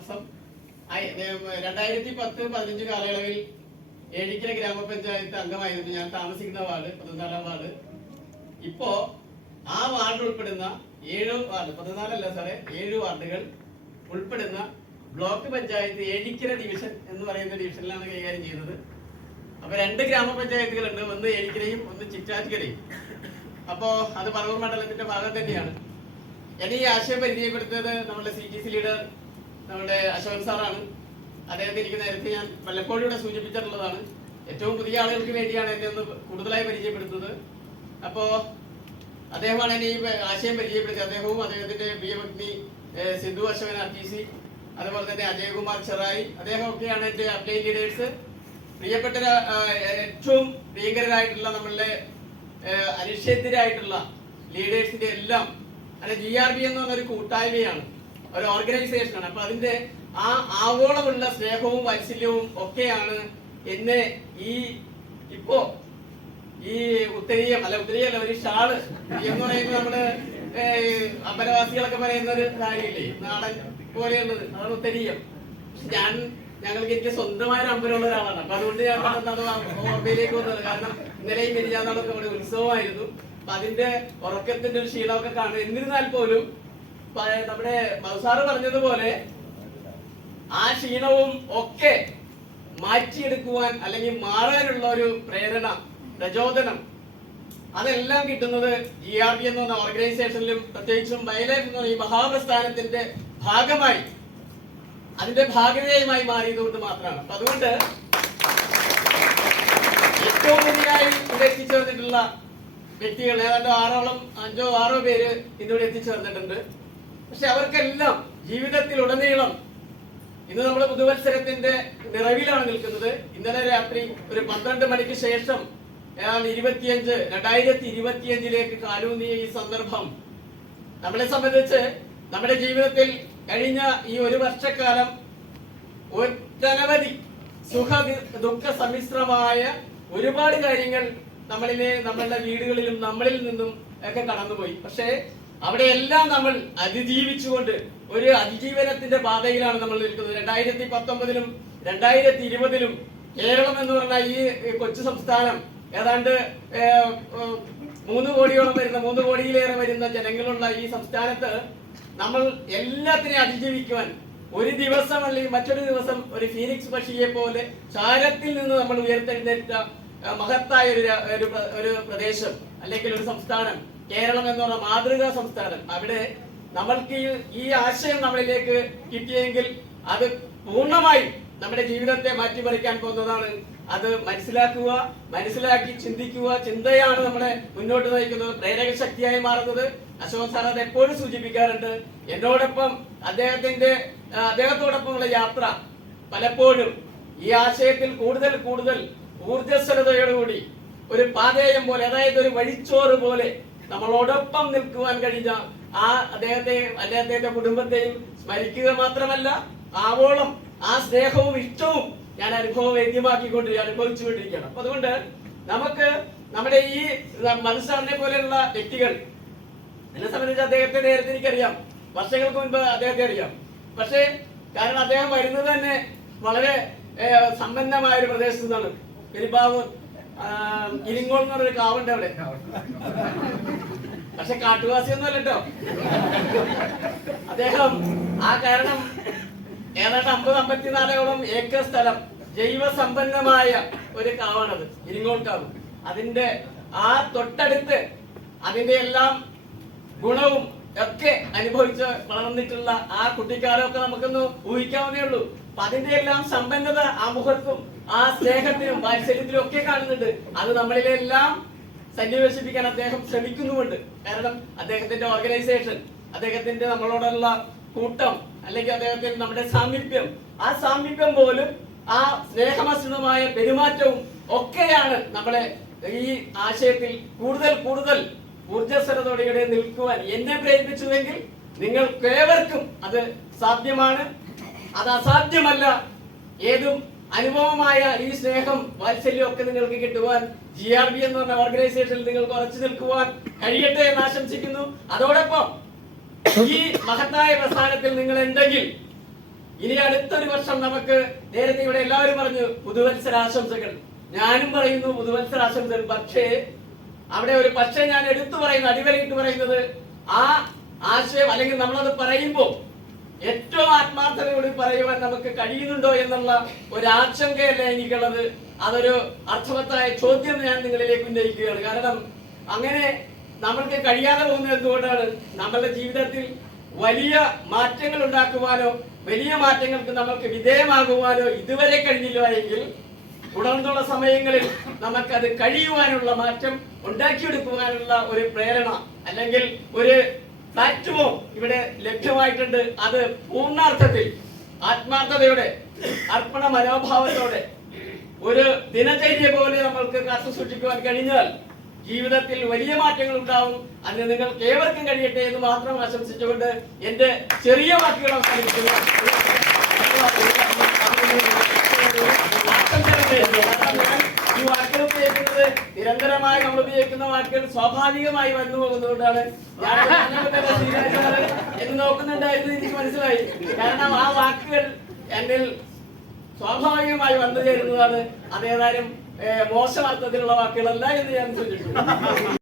താമസം. 2010-15 കാലയളവിൽ ഏഴിക്കര ഗ്രാമപഞ്ചായത്ത് അംഗമായിരുന്നു ഞാൻ. താമസിക്കുന്ന വാർഡ് 14-ാം വാർഡ്. ഇപ്പോ ആ വാർഡ് ഉൾപ്പെടുന്ന 7 വാർഡ്, 7 വാർഡുകൾ ഉൾപ്പെടുന്ന ബ്ലോക്ക് പഞ്ചായത്ത് ഏഴിക്കര ഡിവിഷൻ എന്ന് പറയുന്ന ഡിവിഷനിലാണ് കൈകാര്യം ചെയ്യുന്നത്. അപ്പൊ 2 ഗ്രാമപഞ്ചായത്തുകളുണ്ട്, ഒന്ന് ഏഴിക്കരയും ഒന്ന് ചിറ്റാറ്റുകരയും. അപ്പോ അത് പറവൂർ മണ്ഡലത്തിന്റെ ഭാഗം തന്നെയാണ്. ഞാൻ ഈ ആശയം പരിചയപ്പെടുത്തിയത് നമ്മുടെ CTC ലീഡർ നമ്മുടെ അശോകൻ സാറാണ്. അദ്ദേഹത്തെ എനിക്ക് നേരത്തെ ഞാൻ പലപ്പോഴും ഇവിടെ സൂചിപ്പിച്ചിട്ടുള്ളതാണ്. ഏറ്റവും പുതിയ ആളുകൾക്ക് വേണ്ടിയാണ് എന്നെ ഒന്ന് കൂടുതലായി പരിചയപ്പെടുത്തുന്നത്. അപ്പോ അദ്ദേഹമാണ് എന്നെ ഈ ആശയം പരിചയപ്പെടുത്തിയത്. അദ്ദേഹവും അദ്ദേഹത്തിന്റെ പ്രിയപത്നി സിന്ധു അശോകൻ RTC, അതുപോലെ തന്നെ അജയകുമാർ ചെറായി, അദ്ദേഹമൊക്കെയാണ് എന്റെ അപ്ലൈൻ ലീഡേഴ്സ്. പ്രിയപ്പെട്ട ഏറ്റവും ഭീകരരായിട്ടുള്ള നമ്മളുടെ അനിശ്ചിതരായിട്ടുള്ള ലീഡേഴ്സിന്റെ എല്ലാം GRB എന്ന് പറഞ്ഞൊരു കൂട്ടായ്മയാണ്, ഒരു ഓർഗനൈസേഷനാണ്. അപ്പൊ അതിന്റെ ആ ആവോളമുള്ള സ്നേഹവും വാത്സല്യവും ഒക്കെയാണ് എന്നെ ഇപ്പോ ഈ ഉത്തരീയല്ല ഒരു ഷാള് എന്ന് പറയുന്നത് നമ്മുടെ അമ്പലവാസികളൊക്കെ പറയുന്ന ഒരു കാര്യമില്ലേ, നാടൻ പോലെയുള്ളത്, അതാണ് ഉത്തരീയം. ഞങ്ങൾക്ക് എനിക്ക് സ്വന്തമായ ഒരു അമ്പലമുള്ള ഒരാളാണ്. അപ്പൊ അതുകൊണ്ട് ഞാൻ ഓർമ്മയിലേക്ക് വന്നത്. കാരണം ഇന്നലെയും പെരിയാന്നാളൊക്കെ നമ്മുടെ ഉത്സവമായിരുന്നു. അപ്പൊ അതിന്റെ ഉറക്കത്തിന്റെ ഒരു ക്ഷീണമൊക്കെ കാണും. എന്നിരുന്നാൽ പോലും നമ്മുടെ മധുസാറ് പറഞ്ഞതുപോലെ ആ ക്ഷീണവും ഒക്കെ മാറ്റിയെടുക്കുവാൻ അല്ലെങ്കിൽ മാറാനുള്ള ഒരു പ്രേരണ, പ്രചോദനം, അതെല്ലാം കിട്ടുന്നത് GRB എന്ന് പറഞ്ഞ ഓർഗനൈസേഷനിലും പ്രത്യേകിച്ചും മൈലൈഫ് എന്ന് പറഞ്ഞ ഈ മഹാപ്രസ്ഥാനത്തിന്റെ ഭാഗമായി, അതിന്റെ ഭാഗതയുമായി മാറിയതുകൊണ്ട് മാത്രമാണ്. അപ്പൊ അതുകൊണ്ട് ഏറ്റവും പുതിയതായി ഇവിടെ എത്തിച്ചേർന്നിട്ടുള്ള വ്യക്തികൾ ഏതാണ്ട് 5-6 പേര് ഇന്നിവിടെ എത്തിച്ചേർന്നിട്ടുണ്ട്. പക്ഷെ അവർക്കെല്ലാം ജീവിതത്തിൽ ഉടനീളം ഇന്ന് നമ്മൾ പുതുവത്സരത്തിന്റെ നിറവിലാണ് നിൽക്കുന്നത്. ഇന്നലെ രാത്രി ഒരു 12 മണിക്ക് ശേഷം 2025 കാലൂന്നിയ ഈ സന്ദർഭം നമ്മളെ സംബന്ധിച്ച് നമ്മുടെ ജീവിതത്തിൽ കഴിഞ്ഞ ഈ 1 വർഷക്കാലം ഒട്ടനവധി ദുഃഖ സമ്മിശ്രമായ ഒരുപാട് കാര്യങ്ങൾ നമ്മളുടെ വീടുകളിലും നമ്മളിൽ നിന്നും ഒക്കെ കടന്നുപോയി. പക്ഷേ അവിടെയെല്ലാം നമ്മൾ അതിജീവിച്ചുകൊണ്ട് ഒരു അതിജീവനത്തിന്റെ പാതയിലാണ് നമ്മൾ നിൽക്കുന്നത്. 2019-ലും 2020-ലും കേരളം എന്ന് പറഞ്ഞാൽ ഈ കൊച്ചു സംസ്ഥാനം ഏതാണ്ട് 3 കോടിയോളം വരുന്ന 3 കോടിയിലേറെ വരുന്ന ജനങ്ങളുള്ള ഈ സംസ്ഥാനത്ത് നമ്മൾ എല്ലാത്തിനെയും അതിജീവിക്കുവാൻ ഒരു ദിവസം അല്ലെങ്കിൽ മറ്റൊരു ദിവസം ഒരു ഫീനിക്സ് പക്ഷിയെ പോലെ ചാരത്തിൽ നിന്ന് നമ്മൾ ഉയർത്തെഴുന്നേറ്റ മഹത്തായ ഒരു പ്രദേശം അല്ലെങ്കിൽ ഒരു സംസ്ഥാനം കേരളം എന്ന് പറഞ്ഞ മാതൃകാ സംസ്ഥാനം. അവിടെ നമ്മൾക്ക് ഈ ആശയം നമ്മളിലേക്ക് കിട്ടിയെങ്കിൽ അത് പൂർണ്ണമായി നമ്മുടെ ജീവിതത്തെ മാറ്റിമറിക്കാൻ പോകുന്നതാണ്. അത് മനസ്സിലാക്കി ചിന്തിക്കുക, ചിന്തയാണ് നമ്മളെ മുന്നോട്ട് നയിക്കുന്നത്, പ്രേരക ശക്തിയായി മാറുന്നത്. അശോകൻ സാർ അത് എപ്പോഴും സൂചിപ്പിക്കാറുണ്ട്. എന്നോടൊപ്പം അദ്ദേഹത്തോടൊപ്പമുള്ള യാത്ര പലപ്പോഴും ഈ ആശയത്തിൽ കൂടുതൽ ഊർജ്ജസ്വലതയോടുകൂടി ഒരു പാതയം പോലെ, അതായത് ഒരു വഴിച്ചോറ് പോലെ നമ്മളോടൊപ്പം നിൽക്കുവാൻ കഴിഞ്ഞ അദ്ദേഹത്തെ കുടുംബത്തെയും സ്മരിക്കുക മാത്രമല്ല, ആവോളം ആ സ്നേഹവും ഇഷ്ടവും ഞാൻ അനുഭവിച്ചുകൊണ്ടിരിക്കുകയാണ്. അപ്പൊ അതുകൊണ്ട് നമുക്ക് നമ്മുടെ ഈ മനുസാറിനെ പോലെയുള്ള വ്യക്തികൾ, എന്നെ സംബന്ധിച്ച് അദ്ദേഹത്തെ നേരത്തെ എനിക്കറിയാം, വർഷങ്ങൾക്ക് മുൻപ് അദ്ദേഹത്തെ അറിയാം. പക്ഷേ കാരണം അദ്ദേഹം വരുന്നത് തന്നെ വളരെ സമ്പന്നമായ ഒരു പ്രദേശത്തു നിന്നാണ്. പെരുമ്പാവൂർ ഇരിങ്ങോൾ എന്ന് പറഞ്ഞൊരു കാവുണ്ട് അവിടെ. പക്ഷെ കാട്ടുവാസിയൊന്നും അല്ല കേട്ടോ അദ്ദേഹം. ആ കാരണം ഏതാണ്ട് 50-54 ഏക്കർ സ്ഥലം, ജൈവസമ്പന്നമായ ഒരു കാവാണത്, ഇരിങ്ങോൾ കാവ്. അതിന്റെ ആ തൊട്ടടുത്ത് അതിന്റെ എല്ലാം ഗുണവും ഒക്കെ അനുഭവിച്ച് വളർന്നിട്ടുള്ള ആ കുട്ടിക്കാലമൊക്കെ നമുക്കൊന്ന് ഊഹിക്കാവുന്നേ ഉള്ളൂ. അപ്പൊ അതിന്റെ എല്ലാം സമ്പന്നത ആ മുഖത്തും ആ സ്നേഹത്തിലും വാത്സല്യത്തിലും ഒക്കെ കാണുന്നുണ്ട്. അത് നമ്മളിലെല്ലാം സന്നിവേശിപ്പിക്കാൻ അദ്ദേഹം ശ്രമിക്കുന്നുമുണ്ട്. കാരണം അദ്ദേഹത്തിന്റെ ഓർഗനൈസേഷൻ, അദ്ദേഹത്തിന്റെ നമ്മളോടുള്ള കൂട്ടം, അല്ലെങ്കിൽ അദ്ദേഹത്തിന്റെ നമ്മുടെ സാമീപ്യം, ആ സാമീപ്യം പോലും ആ സ്നേഹമസൃതമായ പെരുമാറ്റവും ഒക്കെയാണ് നമ്മളെ ഈ ആശയത്തിൽ കൂടുതൽ ഊർജ്ജസ്വലതയോടെ നിൽക്കുവാൻ എന്നെ പ്രേരിപ്പിച്ചുവെങ്കിൽ നിങ്ങൾക്കേവർക്കും അത് സാധ്യമാണ്. അത് അസാധ്യമല്ല. ഏതും അനുഭവമായ ഈ സ്നേഹം വാത്സല്യം ഒക്കെ നിങ്ങൾക്ക് കിട്ടുവാൻ GRB എന്ന് പറഞ്ഞ ഓർഗനൈസേഷനിൽ നിങ്ങൾക്ക് ഉറച്ചു നിൽക്കുവാൻ കഴിയട്ടെ എന്ന് ആശംസിക്കുന്നു. അതോടൊപ്പം ഈ മഹത്തായ പ്രസ്ഥാനത്തിൽ നിങ്ങൾ ഉണ്ടെങ്കിൽ ഇനി അടുത്തൊരു വർഷം നമുക്ക് നേരത്തെ ഇവിടെ എല്ലാവരും പറഞ്ഞു പുതുവത്സരാശംസകൾ. ഞാനും പറയുന്നു പുതുവത്സരാശംസകൾ. പക്ഷേ അവിടെ ഒരു പക്ഷേ ഞാൻ എടുത്തു പറയുന്നത്, അടിവരയിട്ട് പറയുന്നത്, ആ ആശയം അല്ലെങ്കിൽ നമ്മളത് പറയുമ്പോൾ ഏറ്റവും ആത്മാർത്ഥതയോട് പറയുവാൻ നമുക്ക് കഴിയുന്നുണ്ടോ എന്നുള്ള ഒരു ആശങ്കയല്ല എനിക്കുള്ളത്. അതൊരു അർത്ഥവത്തായ ചോദ്യം ഞാൻ നിങ്ങളിലേക്ക് ഉന്നയിക്കുകയാണ്. കാരണം അങ്ങനെ നമ്മൾക്ക് കഴിയാതെ പോകുന്നത് എന്തുകൊണ്ടാണ്? നമ്മളുടെ ജീവിതത്തിൽ വലിയ മാറ്റങ്ങൾ ഉണ്ടാക്കുവാനോ വലിയ മാറ്റങ്ങൾക്ക് നമ്മൾക്ക് വിധേയമാകുവാനോ ഇതുവരെ കഴിഞ്ഞില്ല എങ്കിൽ തുടർന്നുള്ള സമയങ്ങളിൽ നമുക്കത് കഴിയുവാനുള്ള മാറ്റം ഉണ്ടാക്കിയെടുക്കുവാനുള്ള ഒരു പ്രേരണ അല്ലെങ്കിൽ ഒരു പ്ലാറ്റ്ഫോം ഇവിടെ ലഭ്യമായിട്ടുണ്ട്. അത് പൂർണ്ണാർത്ഥത്തിൽ ആത്മാർത്ഥതയോടെ അർപ്പണ മനോഭാവത്തോടെ ഒരു ദിനചര്യ പോലെ നമ്മൾക്ക് കാത്തു സൂക്ഷിക്കുവാൻ കഴിഞ്ഞാൽ ജീവിതത്തിൽ വലിയ മാറ്റങ്ങൾ ഉണ്ടാവും. അതിന് നിങ്ങൾക്ക് ഏവർക്കും കഴിയട്ടെ എന്ന് മാത്രം ആശംസിച്ചുകൊണ്ട് എന്റെ ചെറിയ വാക്കുകൾ അവസാനിപ്പിക്കുന്നു. ഈ വാക്കുകൾ ഉപയോഗിക്കുന്നത് നിരന്തരമായി നമ്മൾ ഉപയോഗിക്കുന്ന വാക്കുകൾ സ്വാഭാവികമായി വന്നു പോകുന്നതുകൊണ്ടാണ് ഞാൻ എന്ന് നോക്കുന്നുണ്ടായിരുന്നു. എനിക്ക് മനസ്സിലായി. കാരണം ആ വാക്കുകൾ എന്നിൽ സ്വാഭാവികമായി വന്നു ചേരുന്നതാണ്. അതേതായാലും മോശം അർത്ഥത്തിലുള്ള വാക്കുകളല്ല എന്ന് ഞാൻ സൂചിപ്പിച്ചു.